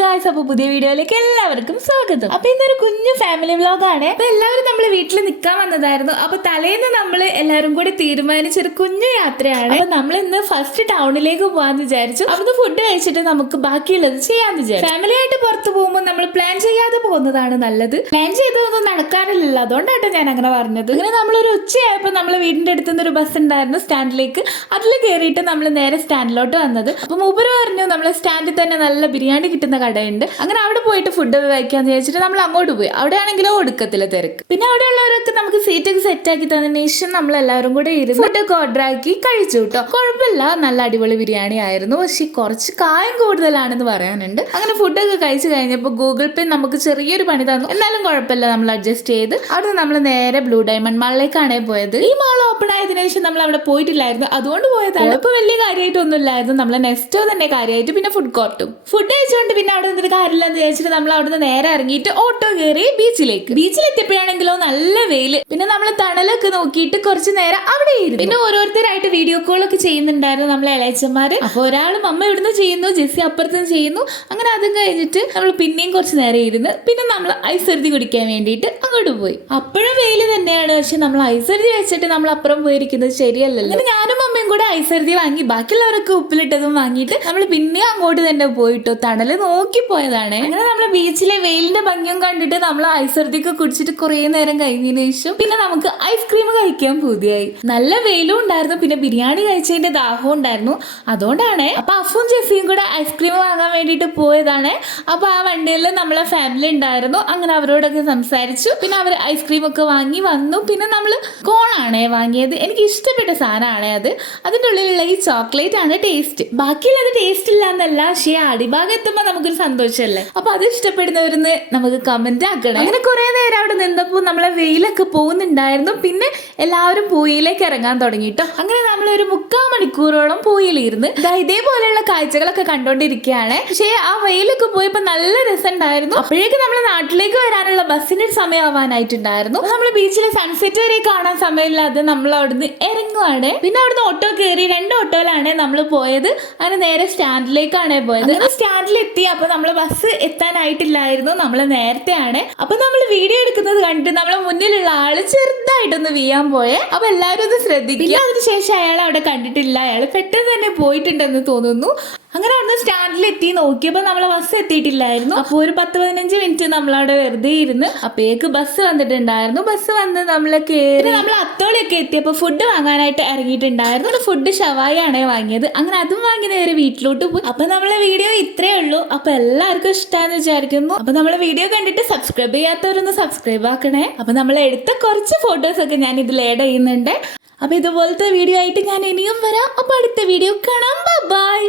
Guys അപ്പൊ പുതിയ വീഡിയോയിലേക്ക് എല്ലാവർക്കും സ്വാഗതം. അപ്പൊ ഇന്നൊരു കുഞ്ഞു ഫാമിലി വ്ലോഗാണ് അപ്പൊ എല്ലാവരും നമ്മൾ വീട്ടിൽ നിൽക്കാൻ വന്നതായിരുന്നു. അപ്പൊ തലേന്ന് നമ്മൾ എല്ലാവരും കൂടി തീരുമാനിച്ചൊരു കുഞ്ഞു യാത്രയാണ്. അപ്പൊ നമ്മൾ ഇന്ന് ഫസ്റ്റ് ടൗണിലേക്ക് പോകാന്ന് വിചാരിച്ചു. അവിടുന്ന് ഫുഡ് കഴിച്ചിട്ട് നമുക്ക് ബാക്കിയുള്ളത് ചെയ്യാന്ന് വിചാരിച്ചു. ഫാമിലി ആയിട്ട് പുറത്ത് പോകുമ്പോൾ നമ്മൾ പ്ലാൻ ചെയ്യാതെ പോകുന്നതാണ് നല്ലത്. പ്ലാൻ ചെയ്തതൊന്നും നടക്കാറില്ലല്ലോ അതുകൊണ്ടാട്ടോ ഞാൻ അങ്ങനെ പറഞ്ഞത്. അങ്ങനെ നമ്മളൊരു ഉച്ചയായപ്പോൾ നമ്മൾ വീടിന്റെ അടുത്ത് ഒരു ബസ് ഉണ്ടായിരുന്നു സ്റ്റാൻഡിലേക്ക് അതിൽ കയറിയിട്ട് നമ്മൾ നേരെ സ്റ്റാൻഡിലോട്ട് വന്നത്. അപ്പൊ മൂപ്പര് പറഞ്ഞു നമ്മളെ സ്റ്റാൻഡിൽ തന്നെ നല്ല ബിരിയാണി കിട്ടുന്ന കടയുണ്ട്. അങ്ങനെ അവിടെ പോയിട്ട് ഫുഡ് കഴിക്കാന്ന് വിചാരിച്ചിട്ട് നമ്മൾ അങ്ങോട്ട് പോയി. അവിടെ ആണെങ്കിലോ ഒടുക്കത്തില്ല തിരക്ക്. പിന്നെ അവിടെ ഉള്ളവരൊക്കെ നമുക്ക് സീറ്റൊക്കെ സെറ്റ് ആക്കി തന്നതിന് ശേഷം നമ്മൾ എല്ലാവരും കൂടെ ഇരുന്ന് ഫുഡൊക്കെ ഓർഡർ ആക്കി കഴിച്ചു കേട്ടോ. കുഴപ്പമില്ല. നല്ല അടിപൊളി ബിരിയാണി ആയിരുന്നു. പക്ഷെ കുറച്ച് കായം കൂടുതലാണെന്ന് പറയാനുണ്ട്. അങ്ങനെ ഫുഡൊക്കെ കഴിച്ചു കഴിഞ്ഞപ്പോൾ ഗൂഗിൾ പേ നമുക്ക് ചെറിയൊരു പണി തന്നു. എന്നാലും കുഴപ്പമില്ല. നമ്മൾ അഡ്ജസ്റ്റ് ചെയ്ത് അവിടെ നമ്മൾ നേരെ ബ്ലൂ ഡയമണ്ട് മാളിലേക്കാണ് പോയത്. ഈ മാൾ ഓപ്പൺ ആയതിനു ശേഷം നമ്മൾ അവിടെ പോയിട്ടില്ലായിരുന്നു. അതുകൊണ്ട് പോയതാണ്. ഇപ്പൊ വലിയ കാര്യമായിട്ടൊന്നും ഇല്ലായിരുന്നു നമ്മൾ നെക്സ്റ്റോ തന്നെ കാര്യമായിട്ട് പിന്നെ ഫുഡ് കോർട്ടും ഫുഡ് കഴിച്ചുകൊണ്ട് പിന്നെ അവിടെ നിന്നിട്ട് കാര്യമില്ല എന്ന് വിചാരിച്ചിട്ട് നമ്മൾ അവിടെ നിന്ന് നേരെ ഇറങ്ങിയിട്ട് ഓട്ടോ കയറി ബീച്ചിലേക്ക്. ബീച്ചിലെത്തിയപ്പോഴാണെങ്കിലോ നല്ല വെയിൽ. പിന്നെ നമ്മൾ തണലൊക്കെ നോക്കിയിട്ട് കുറച്ച് നേരം അവിടെ ഇരുന്നു. പിന്നെ ഓരോരുത്തരായിട്ട് വീഡിയോ കോൾ ഒക്കെ ചെയ്യുന്നുണ്ടായിരുന്നു നമ്മളെ ഇളയച്ചന്മാര്. അപ്പൊ ഒരാൾ അമ്മ ഇവിടുന്ന് ചെയ്യുന്നു ജെസ്സി അപ്പുറത്തും ചെയ്യുന്നു. അങ്ങനെ അതും കഴിഞ്ഞിട്ട് നമ്മൾ പിന്നെയും കുറച്ച് നേരം ഇരുന്നു പിന്നെ നമ്മൾ ഐസ് എഴുതി കുടിക്കാൻ വേണ്ടിയിട്ട് അങ്ങോട്ട് പോയി. അപ്പോഴും വെയിൽ തന്നെയാണ്. പക്ഷെ നമ്മൾ ഐസ് എഴുതി വെച്ചിട്ട് നമ്മൾ അപ്പുറം പോയിരിക്കുന്നത് ശരിയല്ലല്ലോ. ഞാനും കൂടെ ഐസ് എഴുതി വാങ്ങി ബാക്കിയുള്ളവരൊക്കെ ഉപ്പിലിട്ടതും വാങ്ങിയിട്ട് നമ്മൾ പിന്നെ അങ്ങോട്ട് തന്നെ പോയിട്ടോ തണൽ നോക്കി പോയതാണ്. അങ്ങനെ നമ്മൾ ബീച്ചിലെ വെയിലിന്റെ ഭംഗിയും കണ്ടിട്ട് നമ്മൾ ഐസ് എഴുതിയൊക്കെ കുടിച്ചിട്ട് കുറേ നേരം കഴിഞ്ഞതിന് ശേഷം പിന്നെ നമുക്ക് ഐസ്ക്രീം കഴിക്കാൻ പൂതിയായി. നല്ല വെയിലും ഉണ്ടായിരുന്നു പിന്നെ ബിരിയാണി കഴിച്ചതിന്റെ ദാഹവും ഉണ്ടായിരുന്നു. അതുകൊണ്ടാണ് അപ്പൊ അഫും ജെസ്സിയും കൂടെ ഐസ്ക്രീം വാങ്ങാൻ വേണ്ടിയിട്ട് പോയതാണ്. അപ്പൊ ആ വണ്ടിയിൽ നമ്മളെ ഫാമിലി ഉണ്ടായിരുന്നു. അങ്ങനെ അവരോടൊക്കെ സംസാരിച്ചു. പിന്നെ അവർ ഐസ്ക്രീം ഒക്കെ വാങ്ങി വന്നു. പിന്നെ നമ്മൾ കോണാണേ വാങ്ങിയത്. എനിക്ക് ഇഷ്ടപ്പെട്ട സാധനമാണ് അത്. അതിന്റെ ഉള്ളിലുള്ള ഈ ചോക്ലേറ്റ് ആണ് ടേസ്റ്റ് ബാക്കിയുള്ളത് ടേസ്റ്റ് ഇല്ല എന്നല്ല പക്ഷേ അടിഭാഗം എത്തുമ്പോൾ നമുക്കൊരു സന്തോഷമല്ലേ അപ്പൊ അത് ഇഷ്ടപ്പെടുന്നവരെന്ന് നമുക്ക് കമന്റ് ആക്കണം. അങ്ങനെ കുറെ നേരം അവിടെ നിന്നപ്പോൾ നമ്മളെ വെയിലൊക്കെ പോകുന്നുണ്ടായിരുന്നു. പിന്നെ എല്ലാവരും പൂയിലേക്ക് ഇറങ്ങാൻ തുടങ്ങിയിട്ടോ അങ്ങനെ നമ്മൾ ഒരു മുക്കാൽ മണിക്കൂറോളം പൂയിലിരുന്ന് ഇതേപോലെയുള്ള കാഴ്ചകളൊക്കെ കണ്ടോണ്ടിരിക്കുകയാണ്. പക്ഷേ ആ വെയിലൊക്കെ പോയപ്പോൾ നല്ല രസമുണ്ടായിരുന്നു. അപ്പോഴേക്ക് നമ്മൾ നാട്ടിലേക്ക് വരാനുള്ള ബസ്സിന് സമയമാവാനായിട്ടുണ്ടായിരുന്നു. നമ്മൾ ബീച്ചിലെ സൺസെറ്റ് വരെ കാണാൻ സമയമില്ലാതെ നമ്മൾ അവിടുന്ന് ഇറങ്ങുവാണ്. പിന്നെ അവിടുന്ന് ഓട്ടോ കയറി രണ്ട് ഓട്ടോയിലാണ് നമ്മൾ പോയത്. അങ്ങനെ നേരെ സ്റ്റാൻഡിലേക്കാണ് പോയത്. എത്തി അപ്പൊ നമ്മൾ ബസ് എത്താനായിട്ടില്ലായിരുന്നു. നമ്മൾ നേരത്തെയാണ്. അപ്പൊ നമ്മൾ വീഡിയോ എടുക്കുന്നത് കണ്ടിട്ട് നമ്മളെ മുന്നിലുള്ള ആൾ ചെറുതായിട്ടൊന്ന് വീയാൻ പോയെ. അപ്പൊ എല്ലാവരും ഒന്ന് ശ്രദ്ധിക്കുക അതിനുശേഷം അയാൾ അവിടെ കണ്ടിട്ടില്ല. അയാൾ പെട്ടെന്ന് തന്നെ പോയിട്ടുണ്ടെന്ന് തോന്നുന്നു. അങ്ങനെ അവിടുന്ന് സ്റ്റാൻഡിൽ എത്തി. നോക്കിയപ്പോൾ നമ്മളെ ബസ് എത്തിയിട്ടില്ലായിരുന്നു. അപ്പോൾ ഒരു പത്ത് പതിനഞ്ച് മിനിറ്റ് നമ്മളവിടെ വെറുതെ ഇരുന്ന് അപ്പോഴേക്ക് ബസ് വന്നിട്ടുണ്ടായിരുന്നു. ബസ് വന്ന് നമ്മൾ കേറി. നമ്മൾ അത്തോളിയൊക്കെ എത്തിയപ്പോൾ ഫുഡ് വാങ്ങാനായിട്ട് ഇറങ്ങിയിട്ടുണ്ടായിരുന്നു. ഫുഡ് ഷവായി ഷവായാണ് വാങ്ങിയത്. അങ്ങനെ അതും വാങ്ങി നേരെ വീട്ടിലോട്ട് പോയി. അപ്പൊ നമ്മളെ വീഡിയോ ഇത്രേ ഉള്ളൂ. അപ്പൊ എല്ലാവർക്കും ഇഷ്ടമാണെന്ന് വിചാരിക്കുന്നു. അപ്പൊ നമ്മളെ വീഡിയോ കണ്ടിട്ട് സബ്സ്ക്രൈബ് ചെയ്യാത്തവരൊന്ന് സബ്സ്ക്രൈബ് ആക്കണേ. അപ്പൊ നമ്മൾ എടുത്ത കുറച്ച് ഫോട്ടോസ് ഒക്കെ ഞാൻ ഇതിൽ ആഡ് ചെയ്യുന്നുണ്ട്. അപ്പൊ ഇതുപോലത്തെ വീഡിയോ ആയിട്ട് ഞാൻ ഇനിയും വരാം. അപ്പൊ അടുത്ത വീഡിയോ കാണാം. ബൈ